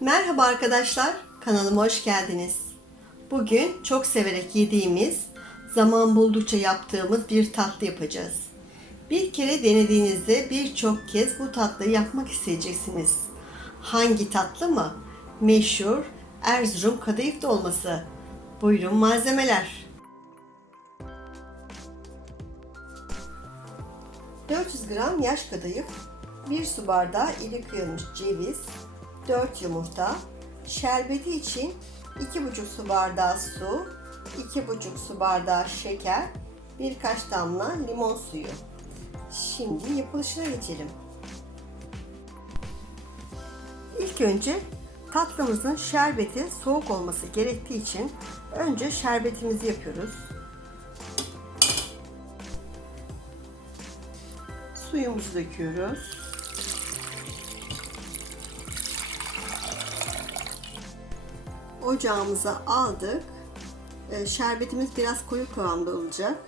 Merhaba arkadaşlar, kanalıma hoş geldiniz. Bugün çok severek yediğimiz, zaman buldukça yaptığımız bir tatlı yapacağız. Bir kere denediğinizde birçok kez bu tatlıyı yapmak isteyeceksiniz. Hangi tatlı mı? Meşhur Erzurum kadayıf dolması. Buyurun malzemeler. 400 gram yaş kadayıf, 1 su bardağı iri kıyılmış ceviz, 4 yumurta, şerbeti için 2,5 su bardağı su, 2,5 su bardağı şeker, birkaç damla limon suyu. Şimdi yapılışına geçelim. İlk önce tatlımızın şerbeti soğuk olması gerektiği için önce şerbetimizi yapıyoruz. Suyumuzu döküyoruz. Ocağımıza aldık. Ee, Şerbetimiz biraz koyu kıvamda olacak.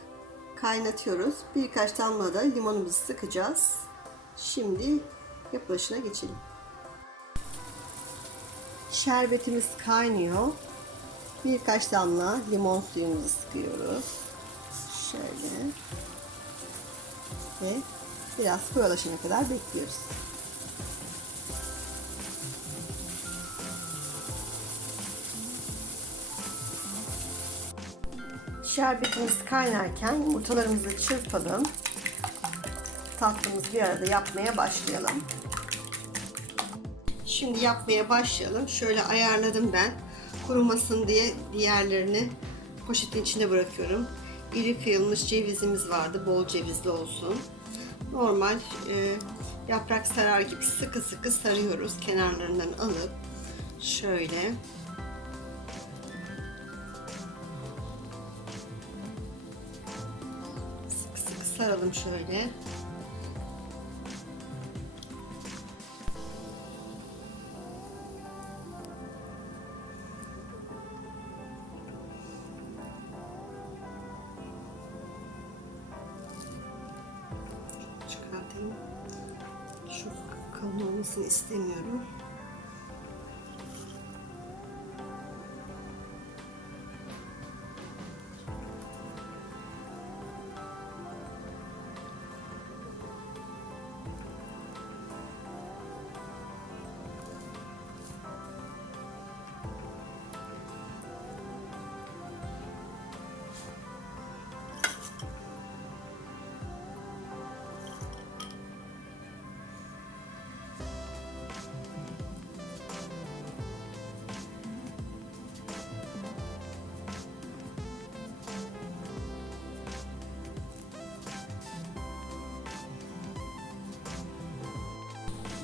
Kaynatıyoruz. Birkaç damla da limonumuzu sıkacağız. Şimdi yapılışına geçelim. Şerbetimiz kaynıyor. Birkaç damla limon suyumuzu sıkıyoruz. Şöyle. Ve biraz koyulaşana kadar bekliyoruz. Şerbetimiz kaynarken yumurtalarımızı çırpalım. Tatlımızı bir arada yapmaya başlayalım. Şimdi yapmaya başlayalım. Şöyle ayarladım ben. Kurumasın diye diğerlerini poşetin içine bırakıyorum. İri kıyılmış cevizimiz vardı. Bol cevizli olsun. Normal e, yaprak sarar gibi sıkı sıkı sarıyoruz. Kenarlarından alıp şöyle saralım şöyle. çıkartayım. Çok kalın olmasını istemiyorum.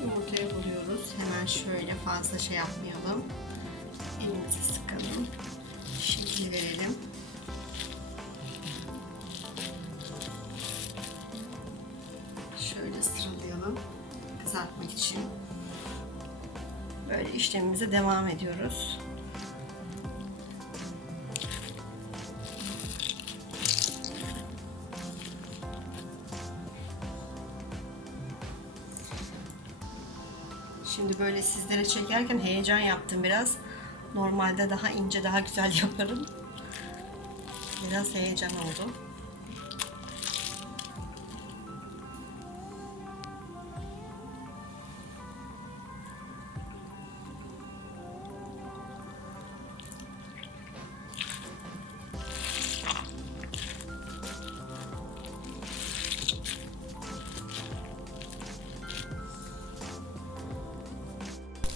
Yumurtaya vuruyoruz. Hemen şöyle fazla şey yapmayalım. Elimizi sıkalım. Şekil verelim. Şöyle sıralayalım. Kızartmak için. Böyle işlemimize devam ediyoruz. Şimdi böyle sizlere çekerken heyecan yaptım biraz. Normalde daha ince, daha güzel yaparım. Biraz heyecan oldu.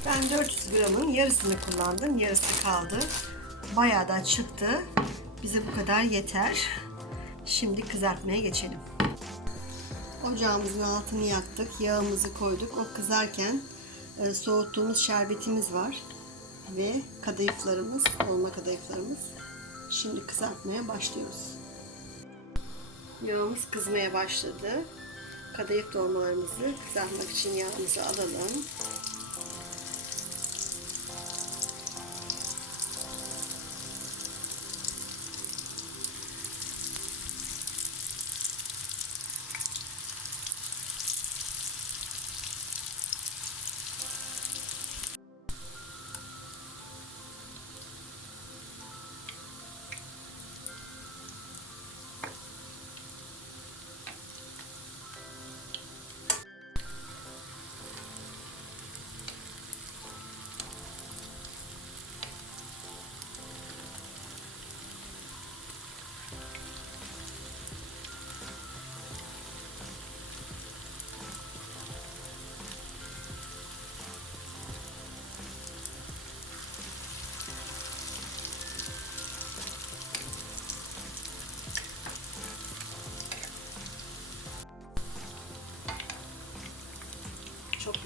Ben 400 gramın yarısını kullandım. Yarısı kaldı. Bayağı da çıktı. Bize bu kadar yeter. Şimdi kızartmaya geçelim. Ocağımızın altını yaktık. Yağımızı koyduk. O kızarken e, soğuttuğumuz şerbetimiz var. Ve kadayıflarımız, olma kadayıflarımız. Şimdi kızartmaya başlıyoruz. Yağımız kızmaya başladı. Kadayıf dolmalarımızı kızartmak için yağımızı alalım.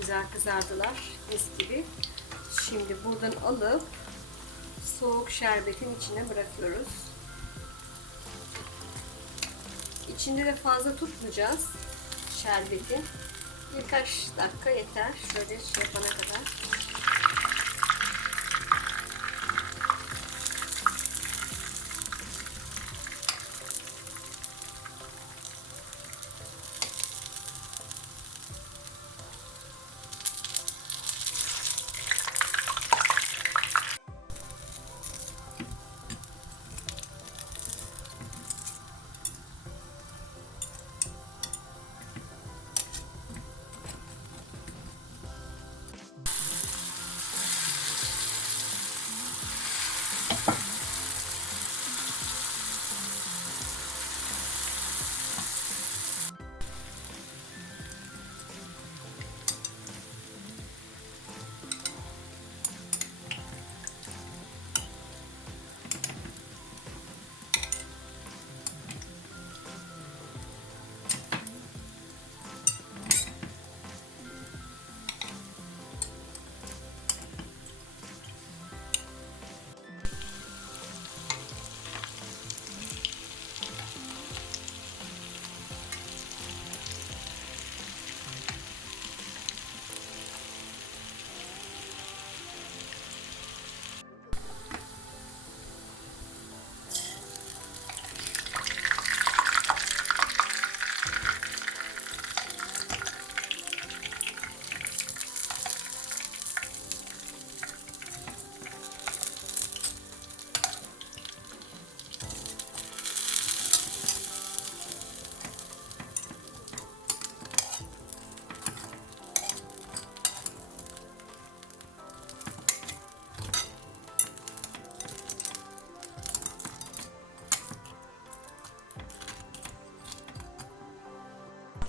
Güzel kızardılar. Mis gibi. Şimdi buradan alıp soğuk şerbetin içine bırakıyoruz. İçinde de fazla tutmayacağız şerbeti. Birkaç dakika yeter. Şöyle şey yapana kadar.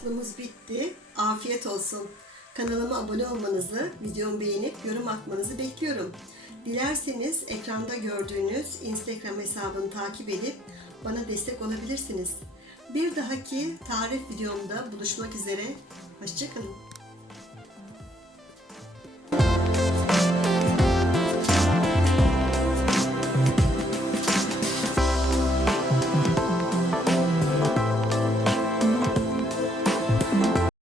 Tatlımız bitti. Afiyet olsun. Kanalıma abone olmanızı, videomu beğenip yorum atmanızı bekliyorum. Dilerseniz ekranda gördüğünüz Instagram hesabını takip edip bana destek olabilirsiniz. Bir dahaki tarif videomda buluşmak üzere. Hoşçakalın.